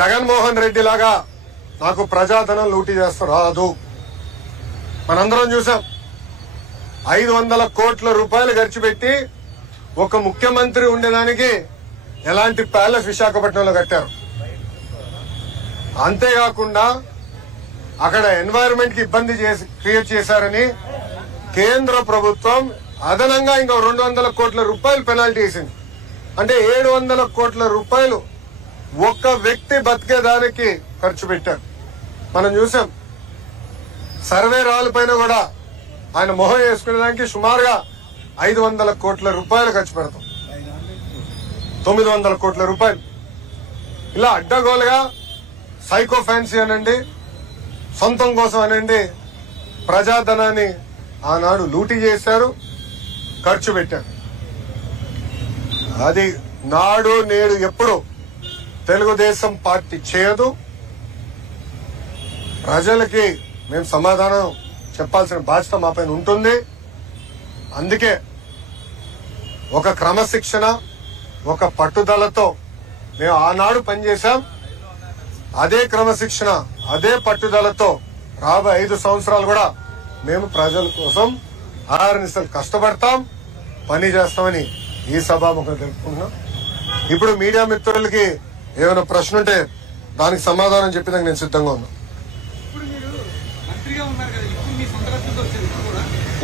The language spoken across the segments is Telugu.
జగన్మోహన్ రెడ్డి లాగా నాకు ప్రజాధనం లూటీ చేస్తూ రాదు. మనందరం చూసాం 500 కోట్ల రూపాయలు ఖర్చు పెట్టి ఒక ముఖ్యమంత్రి ఉండేదానికి ఎలాంటి ప్యాలెస్ విశాఖపట్నంలో కట్టారు. అంతేకాకుండా అక్కడ ఎన్వైరన్మెంట్ కి ఇబ్బంది క్రియేట్ చేశారని కేంద్ర ప్రభుత్వం అదనంగా ఇంకో 200 కోట్ల రూపాయలు పెనాల్టీ వేసింది. అంటే 700 కోట్ల రూపాయలు ఒక్క వ్యక్తి బతికేదానికి ఖర్చు పెట్టారు. మనం చూసాం సర్వే రాళ్ళ పైన కూడా ఆయన మొహం వేసుకునేదానికి సుమారుగా 500 కోట్ల రూపాయలు ఖర్చు పెడతాం. 900 కోట్ల రూపాయలు ఇలా అడ్డగోలుగా సైకో ఫ్యాన్సీ అనండి, సొంతం కోసం అనండి, ప్రజాధనాన్ని ఆనాడు లూటీ చేశారు, ఖర్చు పెట్టారు. అది నాడు నేడు ఎప్పుడు తెలుగుదేశం పార్టీ చేయదు. ప్రజలకి మేము సమాధానం చెప్పాల్సిన బాధ్యత మా పైన ఉంటుంది. అందుకే ఒక క్రమశిక్షణ, ఒక పట్టుదలతో మేము ఆనాడు పనిచేశాం. అదే క్రమశిక్షణ, అదే పట్టుదలతో రాబోయే 5 సంవత్సరాలు కూడా మేము ప్రజల కోసం ఆర్నిసలు కష్టపడతాం, పని చేస్తామని ఈ సభాముఖం తెలుపుకుంటున్నాం. ఇప్పుడు మీడియా మిత్రులకి ఏమైనా ప్రశ్న ఉంటే దానికి సమాధానం చెప్పేందుకు నేను సిద్ధంగా ఉన్నా.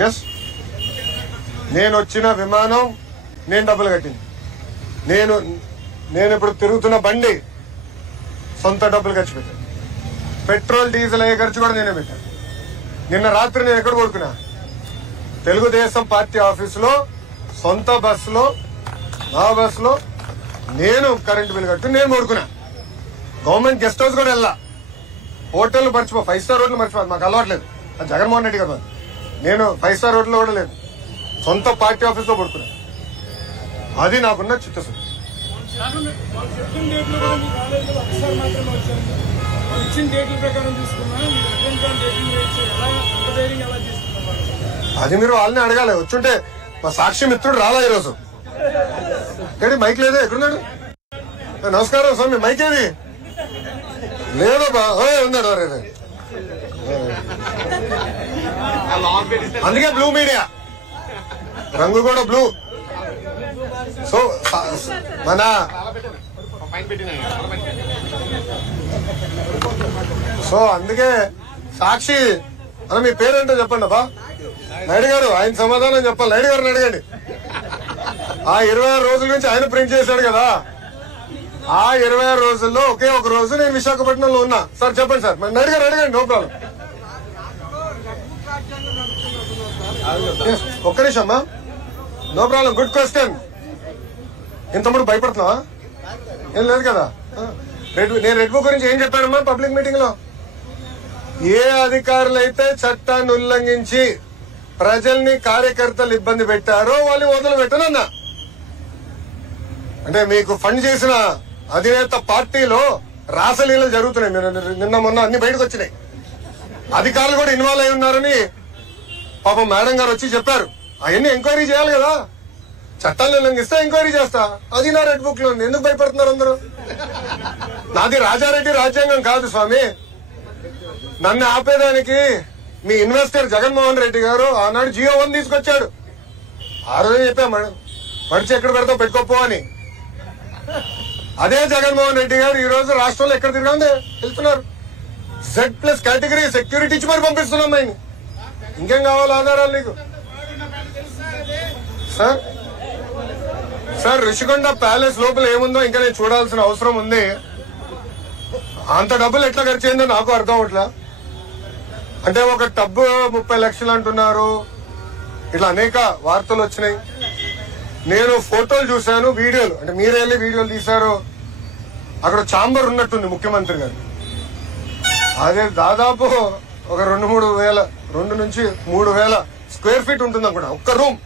ఎస్, నేను వచ్చిన విమానం నేను డబ్బులు కట్టింది. నేను ఇప్పుడు తిరుగుతున్న బండి సొంత డబ్బులు ఖర్చు పెట్టాను. పెట్రోల్ డీజిల్ అయ్యే ఖర్చు కూడా నేనే పెట్టాను. నిన్న రాత్రి నేను ఎక్కడ పడుకున్నా? తెలుగుదేశం పార్టీ ఆఫీసులో, సొంత బస్సులో, నా బస్సులో నేను కరెంటు బిల్ కట్టు నేను పడుకున్నా. గవర్నమెంట్ గెస్ట్ హౌస్ కూడా వెళ్ళా. హోటల్ మర్చిపో, 5 స్టార్ హోటల్ మర్చిపోదు, మాకు అలవాట్లేదు. అది జగన్మోహన్ రెడ్డి కదా. నేను 5 స్టార్ హోటల్ కూడా లేదు, సొంత పార్టీ ఆఫీస్ లో పడుకున్నా. అది నాకున్న చిత్తశుద్ధి. అది మీరు వాళ్ళని అడగాలి. వచ్చుంటే మా సాక్షి మిత్రుడు రాలా ఈరోజు. కానీ మైక్ లేదా? ఎక్కడున్నాడు? నమస్కారం స్వామి, మైక్ ఏది? లేదబ్బా, ఉన్నాడు. అందుకే బ్లూ మీడియా, రంగు కూడా బ్లూ. సో మన అందుకే సాక్షి అన్న, మీ పేరేంటో చెప్పండి అబ్బా. నాయుడు గారు, ఆయన సమాధానం చెప్పాలి. నాయుడు గారిని అడగండి. ఆ 26 రోజుల నుంచి ఆయన ప్రింట్ చేశాడు కదా. ఆ 26 రోజుల్లో ఒకే ఒక రోజు నేను విశాఖపట్నంలో ఉన్నా. సార్ చెప్పండి సార్. నాయుడు గారు అడగండి, నో ప్రాబ్లం. ఒక్క నిమిషం అమ్మా, నో ప్రాబ్లం. Good question. ఇంతముడు భయపడుతున్నావా? ఏం లేదు కదా. నేను రెడ్ బుక్ గురించి ఏం చెప్పానమ్మా పబ్లిక్ మీటింగ్ లో? ఏ అధికారులైతే చట్టాన్ని ఉల్లంఘించి ప్రజల్ని, కార్యకర్తలు ఇబ్బంది పెట్టారో వాళ్ళు వదిలిపెట్టనన్నా. అంటే మీకు ఫండ్ చేసిన అధినేత పార్టీలో రాసలీలలు జరుగుతున్నాయి. నిన్న మొన్న అన్ని బయటకు వచ్చినాయి. అధికారులు కూడా ఇన్వాల్వ్ అయి ఉన్నారని పాపం మేడం గారు వచ్చి చెప్పారు. అవన్నీ ఎంక్వైరీ చేయాలి కదా. చట్టాలను ఉల్లంఘిస్తే ఎంక్వైరీ చేస్తా. అది నా రెడ్ బుక్ లో ఉంది. ఎందుకు భయపడుతున్నారు అందరూ? నాది రాజారెడ్డి రాజ్యాంగం కాదు స్వామి. నన్ను ఆపేదానికి మీ ఇన్వెస్టర్ జగన్మోహన్ రెడ్డి గారు ఆనాడు జియో 1 తీసుకొచ్చాడు. ఆ రోజు చెప్పా మేడం, మడిచి ఎక్కడ పెడతావు పెట్టుకోపో అని. అదే జగన్మోహన్ రెడ్డి గారు ఈ రోజు రాష్ట్రంలో ఎక్కడ తిరగండి వెళ్తున్నారు. Z+ కేటగిరీ సెక్యూరిటీ ఇచ్చి మరి పంపిస్తున్నాం ఆయన. ఇంకేం కావాలి ఆధారాలు నీకు? సార్ ఋషికొండ ప్యాలెస్ లోపల ఏముందో ఇంకా నేను చూడాల్సిన అవసరం ఉంది. అంత డబ్బులు ఎట్లా ఖర్చు అయిందో నాకు అర్థం అవట్లా. అంటే ఒక టబ్బు 30 లక్షలు అంటున్నారు. ఇట్లా అనేక వార్తలు వచ్చినాయి. నేను ఫోటోలు చూశాను, వీడియోలు, అంటే మీరే వెళ్ళి వీడియోలు తీశారు. అక్కడ ఛాంబర్ ఉన్నట్టుంది ముఖ్యమంత్రి గారు. అదే దాదాపు ఒక 2 నుంచి 3 వేల స్క్వేర్ ఫీట్ ఉంటుంది అనుకుంటా ఒక్క రూమ్.